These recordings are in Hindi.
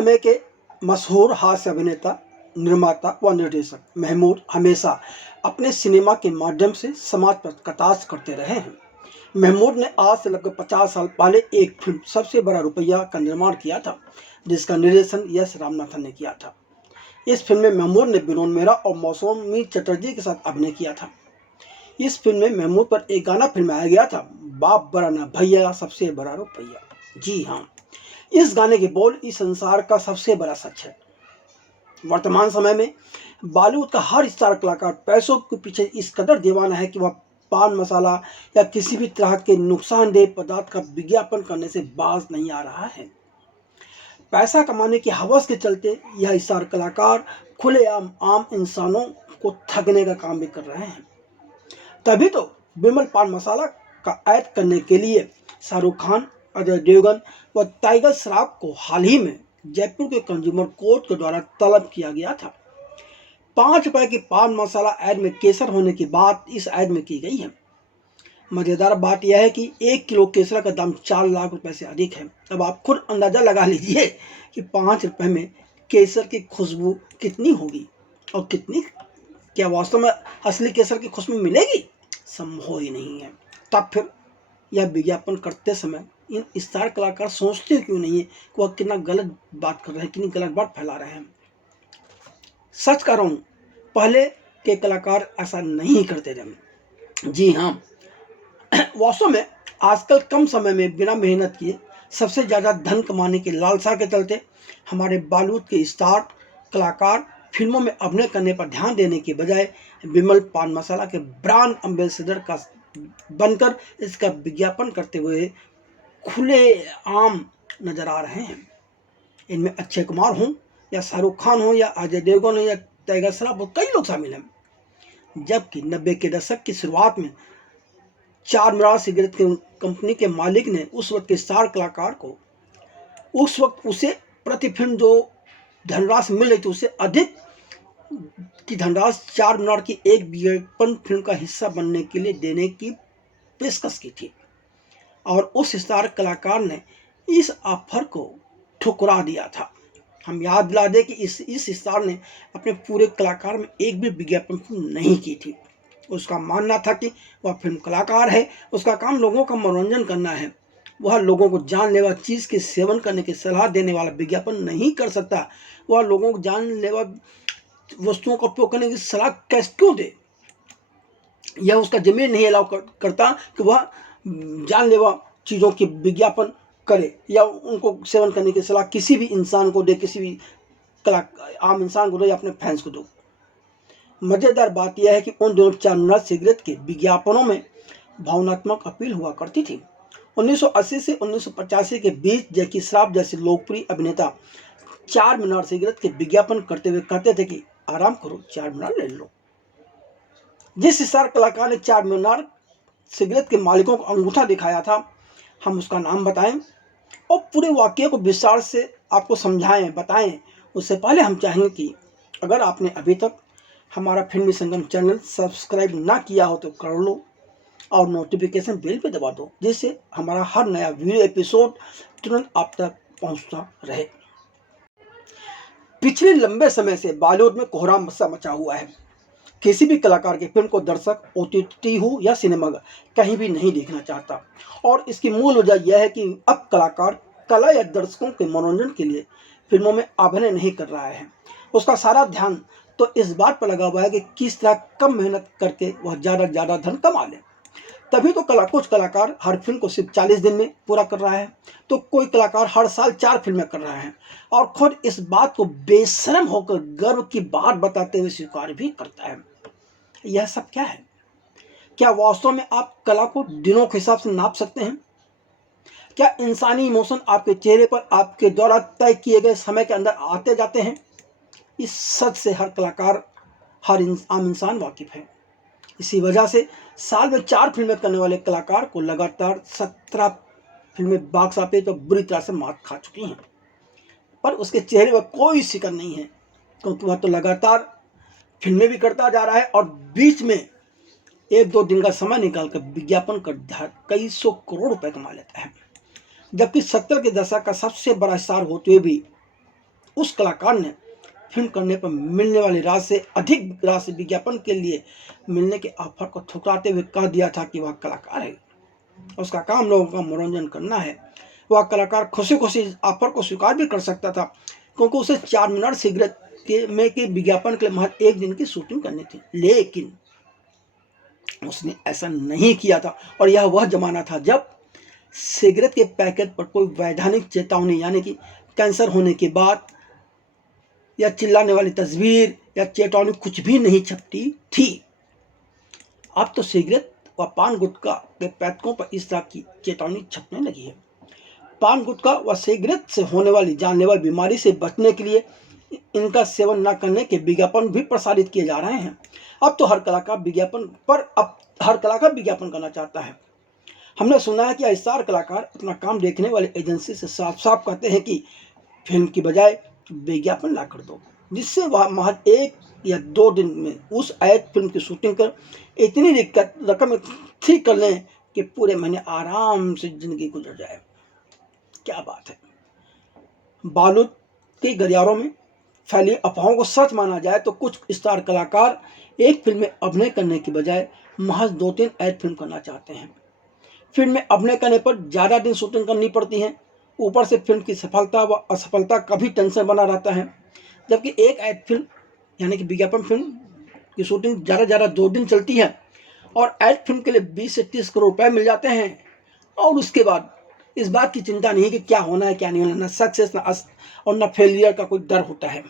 समय के मशहूर हास्य अभिनेता, निर्माता व निर्देशक महमूद हमेशा अपने सिनेमा के माध्यम से समाज पर कटाक्ष करते रहे हैं। महमूद ने आज से लगभग 50 साल पहले एक फिल्म सबसे बड़ा रुपया का निर्माण किया था, जिसका निर्देशन यश रामनाथन ने किया था। इस फिल्म में महमूद ने विनोद मेहरा और मौसमी चटर्जी के साथ अभिनय किया था। इस फिल्म में महमूद पर एक गाना फिल्माया गया था, बाप बड़ा ना भैया सबसे बड़ा रुपया। जी हाँ, इस गाने के बोल इस संसार का सबसे बड़ा सच है। वर्तमान समय में बॉलीवुड का हर स्टार कलाकार पैसों के पीछे इस कदर दीवाना है कि वह पान मसाला या किसी भी तरह के नुकसानदेह पदार्थ का विज्ञापन करने से बाज नहीं आ रहा है। पैसा कमाने की हवस के चलते यह स्टार कलाकार खुलेआम आम इंसानों को ठगने का काम भी कर रहे हैं। तभी तो विमल पान मसाला का ऐड करने के लिए शाहरुख खान, अजय देवगन व टाइगर श्रॉफ को हाल ही में जयपुर के कंज्यूमर कोर्ट के द्वारा तलब किया गया था। 5 रुपए की पान मसाला ऐड में केसर होने की बात इस ऐड में की गई है। मज़ेदार बात यह है कि 1 किलो केसर का दाम 4 लाख रुपए से अधिक है। अब आप खुद अंदाज़ा लगा लीजिए कि 5 रुपए में केसर की खुशबू कितनी होगी और कितनी, क्या वास्तव में असली केसर की खुशबू मिलेगी? संभव ही नहीं है। तब फिर यह विज्ञापन करते समय इन स्टार कलाकार सोचते क्यों नहीं है कि वह कितना गलत बात कर रहे हैं, कितनी गलत बात फैला रहे हैं। सच कह रहा हूँ, पहले के कलाकार ऐसा नहीं करते थे। जी हाँ, वास्तव में आजकल कम समय में बिना मेहनत किए सबसे ज़्यादा धन कमाने की लालसा के चलते हमारे बॉलीवुड के स्टार कलाकार फिल्मों में अभिनय करने पर ध्यान देने के बजाय विमल पान मसाला के ब्रांड एम्बेसडर का बनकर इसका विज्ञापन करते हुए खुले आम नजर आ रहे हैं। इनमें अक्षय कुमार हों या शाहरुख खान हो या अजय देवगन हो या टाइगर श्रॉफ हो, कई लोग शामिल हैं। जबकि 90 के दशक की शुरुआत में चार मीनार सिगरेट की कंपनी के मालिक ने उस वक्त के स्टार कलाकार को उस वक्त उसे प्रति फिल्म जो धनराशि मिल रही थी उससे अधिक की धनराशि चार मीनार की एक विज्ञापन फिल्म का हिस्सा बनने के लिए देने की पेशकश की थी, और उस स्टार कलाकार ने इस ऑफर को ठुकरा दिया था। हम याद दिला दें कि इस स्टार ने अपने पूरे कलाकार में एक भी विज्ञापन फिल्म नहीं की थी। उसका मानना था कि वह फिल्म कलाकार है, उसका काम लोगों का मनोरंजन करना है। वह लोगों को जानलेवा चीज़ के सेवन करने की सलाह देने वाला विज्ञापन नहीं कर सकता। वह लोगों को जानलेवा वस्तुओं का उपयोग करने की सलाह कैसे क्यों दे? यह उसका जमीन नहीं अलाउ करता कि वह जानलेवा चीज़ों की विज्ञापन करे या उनको सेवन करने की सलाह किसी भी इंसान को दे, किसी भी आम इंसान को दे या अपने फैंस को दो। मज़ेदार बात यह है कि उन दोनों चार मीनार सिगरेट के विज्ञापनों में भावनात्मक अपील हुआ करती थी। 1980 से 1985 के बीच जैकी श्रॉफ जैसे लोकप्रिय अभिनेता चार मीनार सिगरेट के विज्ञापन करते हुए कहते थे कि आराम करो, चार मीनार ले लो। जिस स्टार कलाकार ने चार मीनार सिगरेट के मालिकों को अंगूठा दिखाया था, हम उसका नाम बताएं और पूरे वाक्य को विस्तार से आपको समझाएं, बताएं। उससे पहले हम चाहेंगे कि अगर आपने अभी तक हमारा फिल्मी संगम चैनल सब्सक्राइब ना किया हो तो कर लो और नोटिफिकेशन बेल पे दबा दो, जिससे हमारा हर नया वीडियो एपिसोड तुरंत आप तक पहुंचता रहे। पिछले लंबे समय से बॉलीवुड में कोहराम सा मचा हुआ है। किसी भी कलाकार की फिल्म को दर्शक ओटीटी हो या सिनेमाघर कहीं भी नहीं देखना चाहता, और इसकी मूल वजह यह है कि अब कलाकार कला या दर्शकों के मनोरंजन के लिए फिल्मों में अभिनय नहीं कर रहा है। उसका सारा ध्यान तो इस बात पर लगा हुआ है कि किस तरह कम मेहनत करके वह ज़्यादा धन कमा ले। तभी तो कुछ कलाकार हर फिल्म को सिर्फ 40 दिन में पूरा कर रहा है, तो कोई कलाकार हर साल 4 फिल्में कर रहा है और खुद इस बात को बेशर्म होकर गर्व की बात बताते हुए स्वीकार भी करता है। यह सब क्या है? क्या वास्तव में आप कला को दिनों के हिसाब से नाप सकते हैं? क्या इंसानी इमोशन आपके चेहरे पर आपके द्वारा तय किए गए समय के अंदर आते जाते हैं? इस सच से हर कलाकार, हर आम इंसान वाकिफ है। इसी वजह से साल में 4 फिल्में करने वाले कलाकार को लगातार 17 फिल्में बॉक्स ऑफिस पर बुरी तरह से मात खा चुकी हैं, पर उसके चेहरे पर कोई शिकन नहीं है, क्योंकि वह तो लगातार फिल्में भी करता जा रहा है और बीच में 1-2 दिन का समय निकालकर विज्ञापन कर कई सौ करोड़ रुपए कमा लेता है। जबकि 70 के दशक का सबसे बड़ा स्टार होते हुए भी उस कलाकार ने फिल्म करने पर मिलने वाली राशि से अधिक राशि विज्ञापन के लिए मिलने के ऑफर को ठुकराते हुए कह दिया था कि वह कलाकार है, उसका काम लोगों का मनोरंजन करना है। वह कलाकार खुशी खुशी इस ऑफर को स्वीकार भी कर सकता था, क्योंकि उसे 4 मिनट सिगरेट के विज्ञापन के लिए महज 1 दिन की शूटिंग करनी थी। लेकिन उसने ऐसा नहीं किया था, और यह वह जमाना था जब सिगरेट के पैकेट पर कोई वैधानिक चेतावनी यानी कि कैंसर होने के बाद या चिल्लाने वाली तस्वीर या चेतावनी कुछ भी नहीं छपती थी। अब तो सिगरेट व पान गुटखा के पैकेटों पर इस तरह की चेतावनी छपने लगी है। पान गुटखा व सिगरेट से होने वाली जानलेवा बीमारी से बचने के लिए इनका सेवन न करने के विज्ञापन भी प्रसारित किए जा रहे हैं। अब हर कलाकार विज्ञापन करना चाहता है। हमने सुना है कि स्टार कलाकार अपना काम देखने वाली एजेंसी से साफ साफ कहते हैं कि फिल्म की बजाय विज्ञापन ला कर दो, जिससे वह महज 1 या 2 दिन में उस ऐड फिल्म की शूटिंग कर इतनी रकम इकट्ठी कर लें कि पूरे महीने आराम से जिंदगी गुजर जाए। क्या बात है। बॉलीवुड के गलियारों में फैली अफवाहों को सच माना जाए तो कुछ स्टार कलाकार एक फिल्म में अभिनय करने की बजाय महज 2-3 ऐड फिल्म करना चाहते हैं। फिल्म में अभिनय करने पर ज़्यादा दिन शूटिंग करनी पड़ती है, ऊपर से फिल्म की सफलता व असफलता का भी टेंशन बना रहता है। जबकि एक ऐड फिल्म यानी कि विज्ञापन फिल्म की शूटिंग ज़्यादा 2 दिन चलती है और ऐड फिल्म के लिए 20 से 30 करोड़ रुपए मिल जाते हैं, और उसके बाद इस बात की चिंता नहीं कि क्या होना है क्या नहीं होना, ना सक्सेस और ना फेलियर का कोई डर होता है।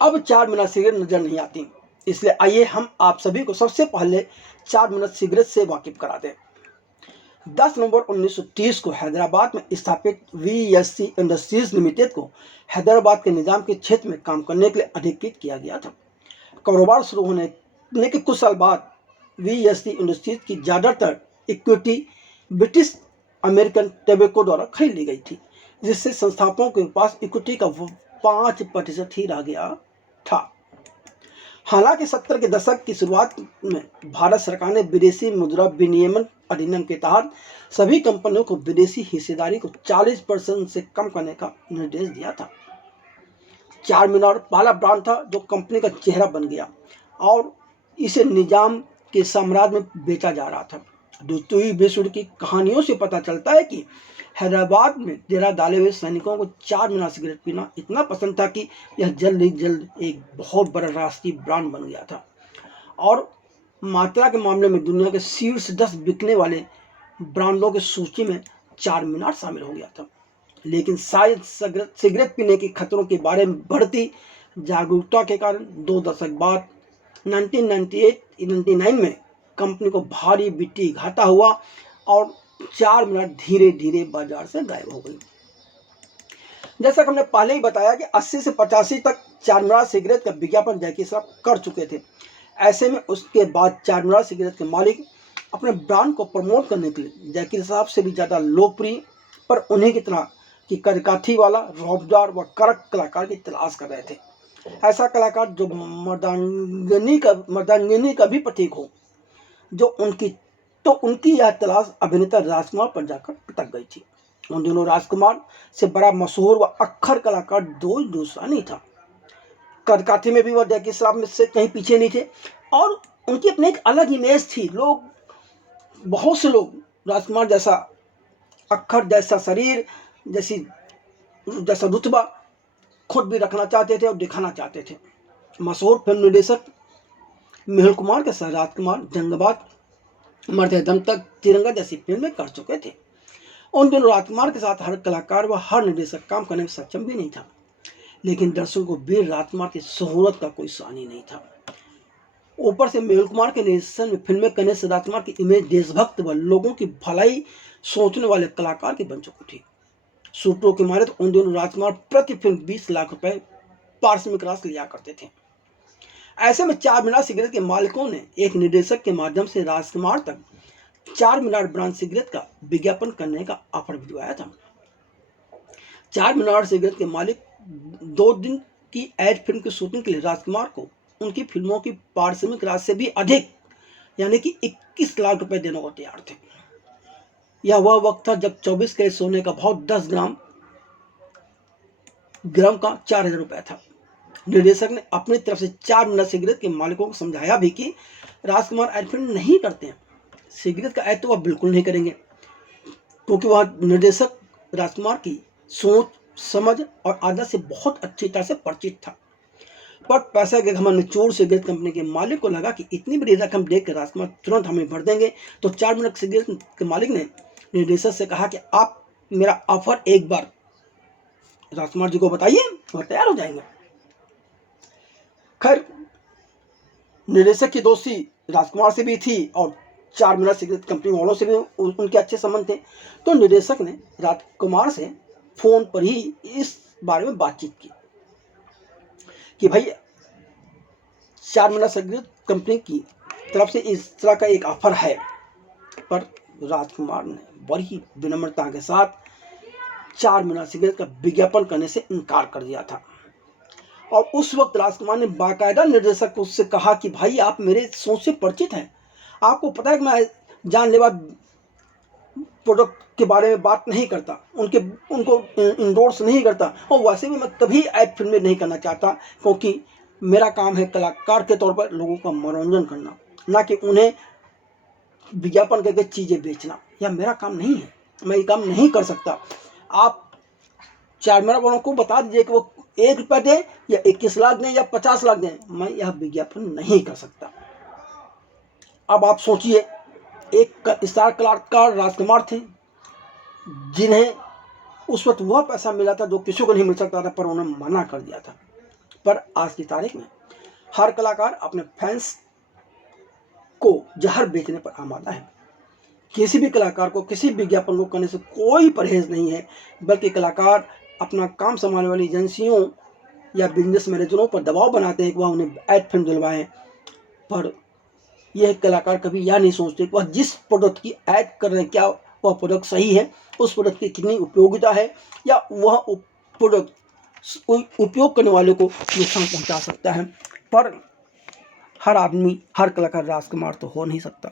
अब 4 मिनट सिगरेट नजर नहीं आती, इसलिए आइए हम आप सभी को सबसे पहले 4 मिनट सिगरेट से वाकिफ करा दें। 10 नवंबर 1930 को हैदराबाद में स्थापित VSC इंडस्ट्रीज लिमिटेड को हैदराबाद के निजाम के क्षेत्र में काम करने के लिए अधिकृत किया गया था। कारोबार शुरू होने के कुछ साल बाद VSC इंडस्ट्रीज की ज़्यादातर इक्विटी ब्रिटिश अमेरिकन टोबैको द्वारा खरीद ली गई थी, जिससे संस्थापकों के पास इक्विटी का 5% ही रह गया था। हालांकि 70 के दशक की शुरुआत में भारत सरकार ने विदेशी मुद्रा विनियमन अधिनियम के तहत सभी कंपनियों को विदेशी हिस्सेदारी को 40% से कम करने का निर्देश दिया था। 4 मीनार पहला ब्रांड था जो कंपनी का चेहरा बन गया और इसे निजाम के साम्राज्य में बेचा जा रहा था। द्वितीय विश्व युद्ध की कहानियों से पता चलता है कि हैदराबाद में डेरा डाले हुए सैनिकों को 4 मीनार सिगरेट पीना इतना पसंद था कि यह जल्द ही जल्द एक बहुत बड़ा राष्ट्रीय ब्रांड बन गया था और मात्रा के मामले में दुनिया के शीर्ष 10 बिकने वाले ब्रांडों की सूची में 4 मीनार शामिल हो गया था। लेकिन शायद सिगरेट पीने के खतरों के बारे में बढ़ती जागरूकता के कारण 2 दशक बाद 1998-99 में कंपनी को भारी वित्तीय घाटा हुआ और 4 मिनट धीरे धीरे बाजार से गायब हो गई। जैसा कि हमने पहले ही बताया कि 80 से 85 तक 4 मिनट सिगरेट का विज्ञापन जैकी श्रॉफ कर चुके थे। ऐसे में उसके बाद 4 मिनट सिगरेट के मालिक अपने ब्रांड को प्रमोट करने के लिए जैकी श्रॉफ से भी ज़्यादा लोकप्रिय पर उन्हीं की तरह की कदकाठी वाला रौबदार व कड़क कलाकार की तलाश कर रहे थे। ऐसा कलाकार जो मर्दांगिनी का भी प्रतीक हो, जो उनकी यह तलाश अभिनेता राजकुमार पर जाकर अटक गई थी। उन दिनों राजकुमार से बड़ा मशहूर व अक्खर कलाकार दूसरा नहीं था। कदकाठी में भी वह जैकी श्रॉफ में से कहीं पीछे नहीं थे और उनकी अपनी एक अलग इमेज थी। बहुत से लोग राजकुमार जैसा अक्खर जैसा शरीर जैसा रुतबा खुद भी रखना चाहते थे और दिखाना चाहते थे। मशहूर फिल्म निर्देशक मेहुल कुमार के साथ राजकुमार जंगबाज, मरते दम तक, तिरंगा जैसी फिल्में कर चुके थे। उन दिनों राजकुमार के साथ हर कलाकार व हर निर्देशक काम करने में सक्षम भी नहीं था, लेकिन दर्शकों को वीर राजकुमार की शोहरत का कोई सानी नहीं था। ऊपर से मेहुल कुमार के निर्देशन में फिल्में करने से राजकुमार की इमेज देशभक्त व लोगों की भलाई सोचने वाले कलाकार की बन चुकी थी। सूत्रों की माने तो उन दिनों राजकुमार प्रति फिल्म 20 लाख रुपए पारिश्रमिक राशि लिया करते थे। ऐसे में 4 मीनार सिगरेट के मालिकों ने एक निर्देशक के माध्यम से राजकुमार तक 4 मीनार ब्रांड सिगरेट का विज्ञापन करने का ऑफर भिजवाया था। 4 मीनार सिगरेट के मालिक 2 दिन की एड फिल्म की शूटिंग के लिए राजकुमार को उनकी फिल्मों की पारिश्रमिक राशि से भी अधिक यानी कि 21 लाख रुपए देने को तैयार थे। यह वह वक्त था जब 24 कैरेट सोने का भाव 10 ग्राम ग्राम का 4,000 रुपया था। निर्देशक ने अपनी तरफ से 4 मिनट सिगरेट के मालिकों को समझाया भी कि राजकुमार ऐड फिल्म नहीं करते हैं, सिगरेट का ऐड तो वह बिल्कुल नहीं करेंगे, क्योंकि वह निर्देशक राजकुमार की सोच, समझ और आदत से बहुत अच्छी तरह से परिचित था। पर पैसा के घमंड में चोर सिगरेट कंपनी के मालिक को लगा कि इतनी बड़ी रकम देकर राजकुमार तुरंत हमें भर देंगे, तो 4 मिनट सिगरेट के मालिक ने निर्देशक से कहा कि आप मेरा ऑफर एक बार राजकुमार जी को बताइए, वह तैयार हो जाएंगे। खैर, निर्देशक की दोस्ती राजकुमार से भी थी और 4 मिनट सिगरेट कंपनी वालों से भी उनके अच्छे संबंध थे, तो निर्देशक ने राजकुमार से फोन पर ही इस बारे में बातचीत की कि भाई 4 मिनट सिगरेट कंपनी की तरफ से इस तरह का एक ऑफर है। पर राजकुमार ने बड़ी विनम्रता के साथ 4 मिनट सिगरेट का विज्ञापन करने से इनकार कर दिया था। और उस वक्त राजकुमार ने बाकायदा निर्देशक को उससे कहा कि भाई आप मेरे सोच से परिचित हैं, आपको पता है कि मैं जानलेवा प्रोडक्ट के बारे में बात नहीं करता, उनको इंडोर्स नहीं करता, और वैसे भी मैं कभी ऐड फिल्में नहीं करना चाहता, क्योंकि मेरा काम है कलाकार के तौर पर लोगों का मनोरंजन करना, ना कि उन्हें विज्ञापन करके चीज़ें बेचना। यह मेरा काम नहीं है, मैं ये काम नहीं कर सकता। आप 4 मिनट वालों को बता दीजिए कि वो 1 रुपया दें या 21 लाख दें या 50 लाख दें, मैं यह विज्ञापन नहीं कर सकता। अब आप सोचिए, एक स्टार कलाकार राजकुमार थे, जिन्हें उस वक्त वह पैसा मिला था जो किसी को नहीं मिल सकता था, पर उन्होंने मना कर दिया था। पर आज की तारीख में हर कलाकार अपने फैंस को जहर बेचने पर आमादा है। किसी भी कलाकार को किसी विज्ञापन को करने से कोई परहेज नहीं है, बल्कि कलाकार अपना काम संभालने वाली एजेंसियों या बिजनेस मैनेजरों पर दबाव बनाते हैं कि वह उन्हें ऐड फिल्म दिलवाएं। पर यह कलाकार कभी यह नहीं सोचते कि वह जिस प्रोडक्ट की ऐड कर रहे हैं क्या वह प्रोडक्ट सही है, उस प्रोडक्ट की कितनी उपयोगिता है, या वह प्रोडक्ट उपयोग करने वाले को नुकसान पहुंचा सकता है। पर हर आदमी, हर कलाकार राजकुमार तो हो नहीं सकता।